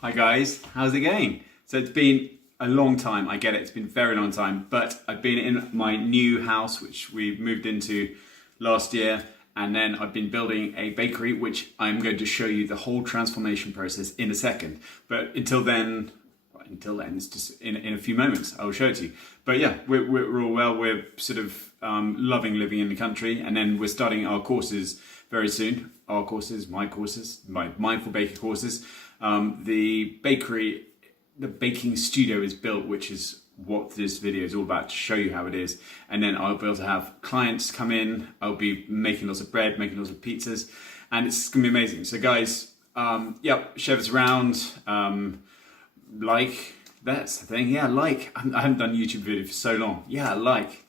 Hi guys, how's it going? So it's been a long time, I get it, it's been a very long time, but I've been in my new house, which we moved into last year, and then I've been building a bakery, which I'm going to show you the whole transformation process in a second. But until then, it's just in a few moments, I'll show it to you. But yeah, we're all well, we're sort of loving living in the country, and then we're starting our courses very soon. Our courses, my mindful baking courses. The bakery, the baking studio is built, which is what this video is all about, to show you how it is. And then I'll be able to have clients come in, I'll be making lots of bread, making lots of pizzas, and it's gonna be amazing. So guys, share this around, that's the thing, I haven't done YouTube video for so long.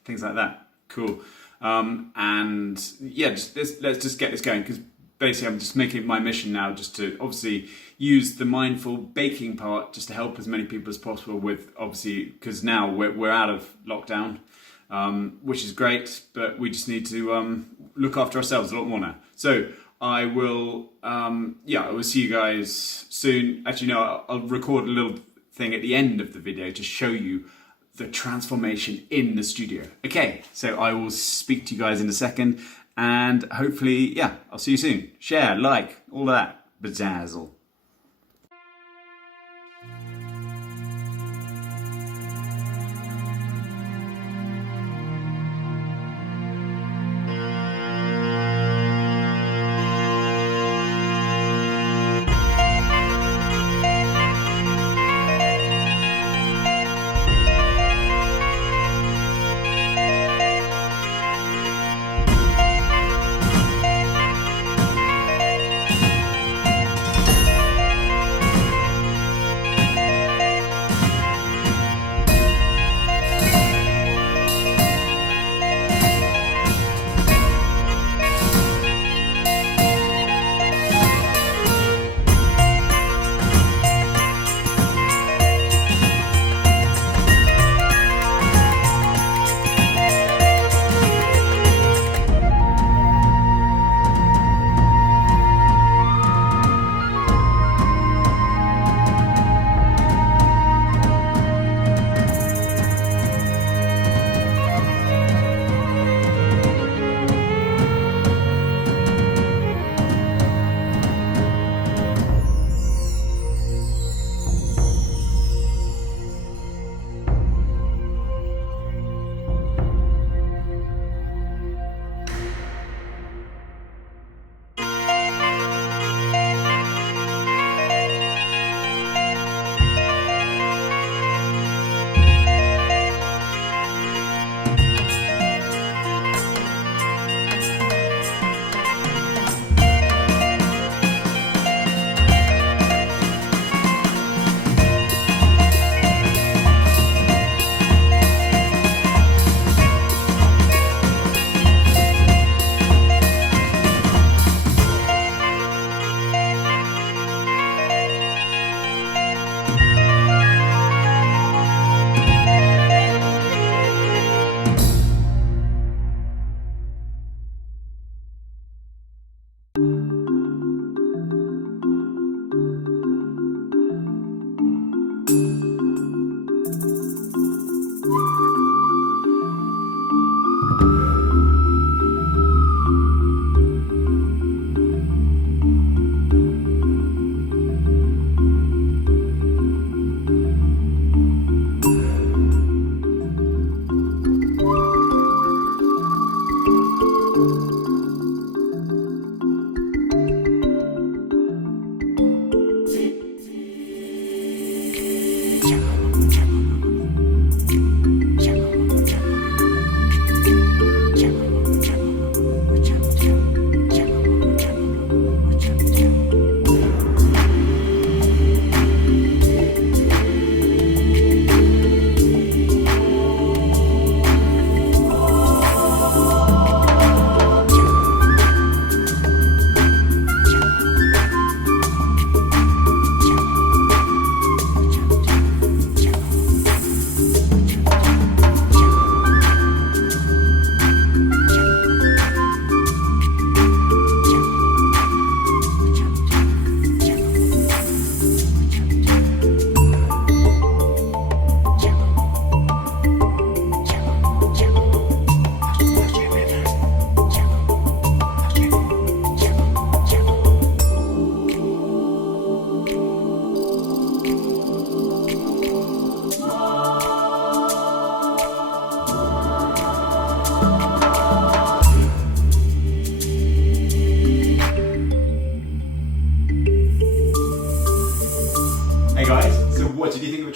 Things like that, cool. And yeah, let's just get this going, because basically I'm just making it my mission now just to obviously use the mindful baking part just to help as many people as possible with, obviously, because now we're out of lockdown, which is great, but we just need to look after ourselves a lot more now. So I will see you guys soon. Actually, no, I'll record a little thing at the end of the video to show you the transformation in the studio. Okay, so I will speak to you guys in a second, and hopefully, I'll see you soon. Share, like, all that bedazzle.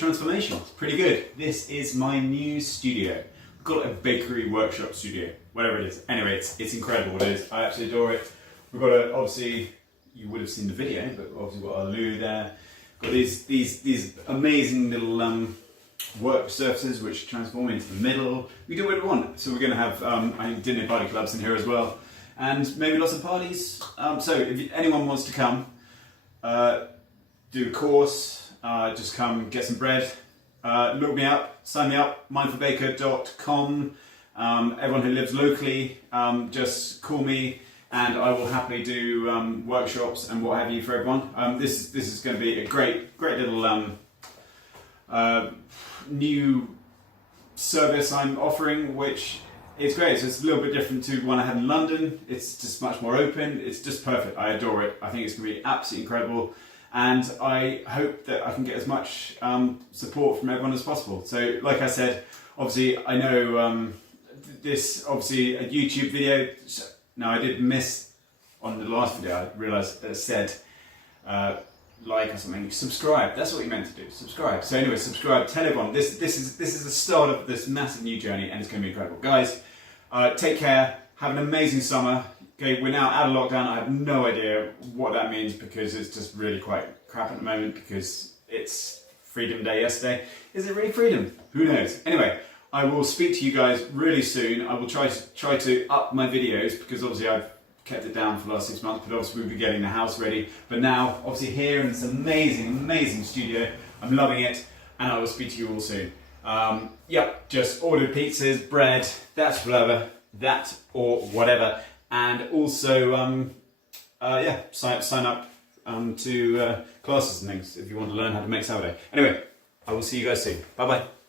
transformation. It's pretty good. This is my new studio. We've got a bakery workshop studio, whatever it is. Anyway, it's incredible what it is. I absolutely adore it. We've got a, obviously, you would have seen the video, but obviously we've got our loo there. Got these amazing little work surfaces which transform into the middle. We do what we want. So we're going to have, I think, dinner party clubs in here as well. And maybe lots of parties. So if anyone wants to come, do a course, just come get some bread, look me up, sign me up, mindfulbaker.com. Everyone who lives locally, just call me and I will happily do workshops and what have you for everyone. This is going to be a great little new service I'm offering, which is great. So it's a little bit different to one I had in London. It's just much more open. It's just perfect. I adore it. I think it's going to be absolutely incredible. And I hope that I can get as much support from everyone as possible. So like I said, obviously I know this, obviously a YouTube video. Now I did miss on the last video, I realised it said like or something, subscribe. That's what you meant to do, subscribe. So anyway, subscribe, tell everyone. This is the start of this massive new journey and it's going to be incredible. Guys, take care, have an amazing summer. Okay, we're now out of lockdown. I have no idea what that means because it's just really quite crap at the moment because it's Freedom Day yesterday. Is it really freedom? Who knows? Anyway, I will speak to you guys really soon. I will try to up my videos because obviously I've kept it down for the last 6 months, but obviously we'll be getting the house ready. But now, obviously here in this amazing studio, I'm loving it, and I will speak to you all soon. Yep, just ordered pizzas, bread, that's whatever, that or whatever. And also, yeah, sign up to classes and things if you want to learn how to make sourdough. Anyway, I will see you guys soon. Bye bye.